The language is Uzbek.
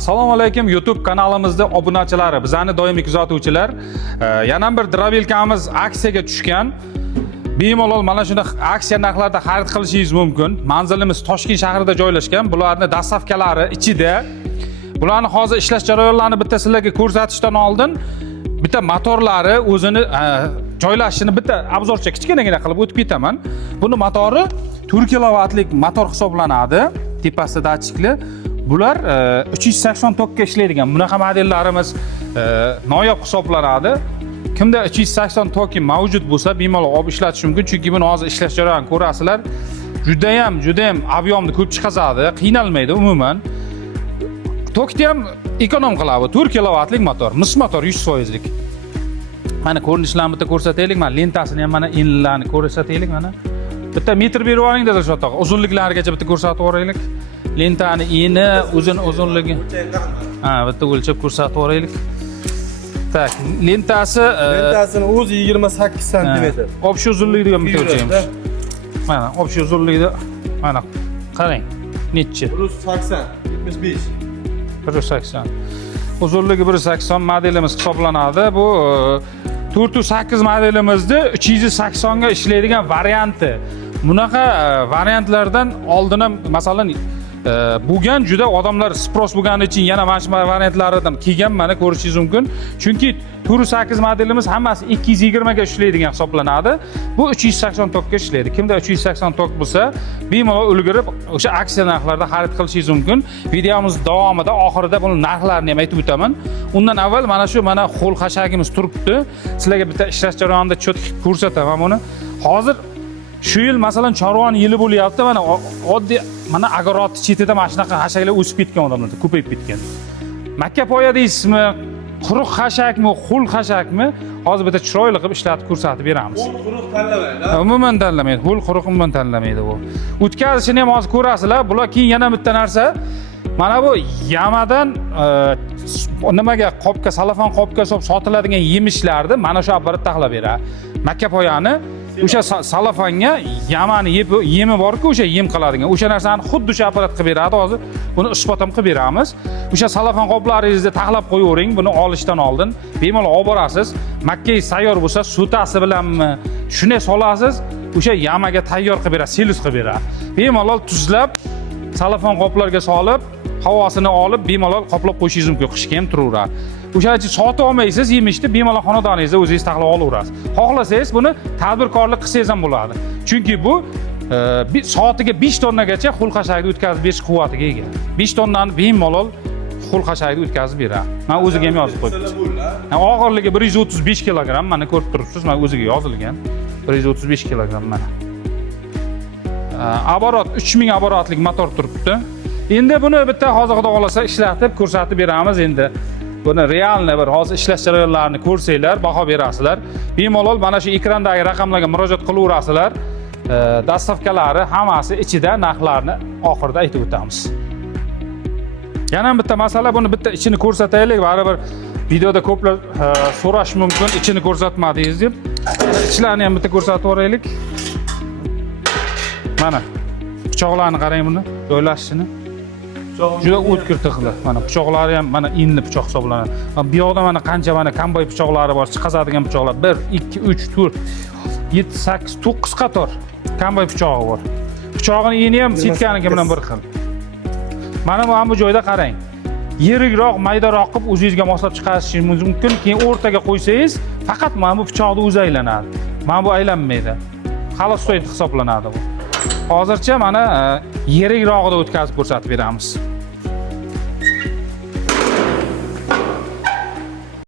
Assalomu alaykum YouTube kanalimizda obunachilari, bizani doimiy kuzatuvchilar. Yana bir drabilkamiz aksiyaga tushgan. Bemalol mana shunday aksiya narxlarda xarid qilishingiz mumkin. Manzilimiz Toshkent shahrida joylashgan. Bularning dastavkalari ichida. Bularni hozir ishlash jarayonlarini bitta sizlarga ko'rsatishdan oldin bitta motorlari o'zini joylashishini bitta obzorcha kichkinagina qilib o'tib ketaman. Buni motori 4 kilovatlik motor hisoblanadi. Tepasida datchikli. Bular 380 tokka ishlaydigan. Bunaqa modellarimiz noyob hisoblanadi. Kimda 380 tokki mavjud bo'lsa, bemalol olib ishlatish mumkin, chunki buni hozir ishlash jarayonini ko'rasizlar. Juda ham ob'yomni ko'p chiqazadi, qiynalmaydi umuman. Tokni ham ekonom qiladi. 4 kilovatlik motor, mis motor 100%lik. Mana ko'rinishlarni bitta ko'rsataylik. Mana lentasini ham mana inlarni ko'rsataylik mana. Bitta metr berib oling dedi shu to'g'ri. Uzunliklarigacha bitta ko'rsatib o'raylik. Lentani eni, uzunligi. Bitta o'lchab ko'rsatib o'raylik. Tak, lentasini o'zi 28 sm. Общий uzunligini ham bitta o'lchaymiz. Mana общий uzunligini mana qarang. Nechi? 180, 75. 180. Uzunligi 180 modelimiz hisoblanadi. Bu 408 modelimizda 380 ga ishlaydigan varianti. Bunaqa variantlardan oldin ham masalan bo'lgan juda odamlar spros bo'lgani uchun yana mana shu variantlaridan kelgan mana ko'rishingiz mumkin. Chunki 408 modelimiz hammasi 220 ga ishlaydigan hisoblanadi. Bu 380 tokka ishlaydi. Kimda 380 tok bo'lsa, bemalol ulgurib o'sha aksiya narxlarda xarid qilishingiz mumkin. Videomiz davomida oxirida buni narxlarini ham aytib o'taman. Undan avval mana shu qo'l xashagimiz turibdi. Sizlarga bitta ishlash jarayonida cho'tki ko'rsataman buni. Hozir shu yil masalan chorvon yili bo'lyapti, mana oddiy mana agorot chetida mana shunaqa hashaklar o'sib ketgan odamlarda ko'payib ketgan. Makka poya deysizmi, quruq hashakmi, ho'l hashakmi, hozir bitta chiroyli qilib ishlatib ko'rsatib beramiz. Ho'l quruq tanlamaydi. Umuman tanlamaydi. Ho'l quruq umuman tanlamaydi bu. O'tkazishini ham hozir ko'rasizlar. Bular keyin yana bitta narsa. Mana bu yamadan nimaga qopga, salafon qopga solib sotiladigan yemishlarni mana shu apparat taxlab beradi. Makka poyani o'sha salafonga yamani yemi bor-ku, o'sha yem qiladigan. O'sha narsani xuddi o'sha apparat qilib beradi. Hozir buni isbot ham qilib beramiz. O'sha salafon qoplaringizni taxlab qo'yavering, buni olishdan oldin bemalol olib borasiz. Makkangiz tayyor bo'lsa, sutasi bilanmi shuni solasiz, o'sha yamaga tayyor qilib beradi, selus qilib beradi. Bemalol tuzlab, salafon qoplarga solib, havosini olib, bemalol qoplab qo'yishingiz mumkin. Qishga ham turaveradi. O'sha sotib olmaysiz, yemishni bemalol xonadoningizda o'zingiz taxlab olaverasiz. Xohlasangiz buni tadbirkorlik qilsangiz ham bo'ladi. Chunki bu soatiga 5 tonnagacha ho'l xashakni o'tkazib berish quvvatiga ega. 5 tonnani bemalol ho'l xashakni o'tkazib beradi. Men o'ziga ham yozib qo'ydim. Og'irligi 135 kilogramm, mana ko'rib turibsiz, men o'ziga yozilgan. 135 kilogramm mana. Aborot 3000 aborotlik motor turibdi. Endi buni bitta hozir xudo xolasa ishlatib ko'rsatib beramiz endi. Buni realni bir hozir ishlash jarayonlarini ko'rsanglar, baho berasizlar. Bemalol mana shu ekrandagi raqamlarga murojaat qilaverasizlar. Dastavkalari hammasi ichida narxlarni oxirida aytib o'tamiz. Yana bitta masala, buni bitta ichini ko'rsataylik. Baribir videoda ko'plar so'rash mumkin, ichini ko'rsatmadingiz deb. Ichlarni ham bitta ko'rsatib o'raylik. Mana pichoqlarni qarang buni, joylashishini. Juda o'tkir tiqli. Mana pichoqlari ham mana inli pichoq hisoblanadi. Bu yoqda mana qancha mana komboy pichoqlari bor, chiqazadigan pichoqlar. 1, 2, 3, 4, 7, 8, 9 qator komboy pichog'i bor. Pichog'ining eni ham sitkaniki bilan bir xil. Mana bu joyda qarang. Yirikroq, maydaroq qilib o'zingizga moslab chiqarishingiz mumkin. Keyin o'rtaga qo'ysangiz, faqat mana bu pichoqni o'zi aylanadi. Mana bu aylanmaydi. Xalostoid hisoblanadi bu. Hozircha mana yirikrog'ida o'tkazib ko'rsatib beramiz.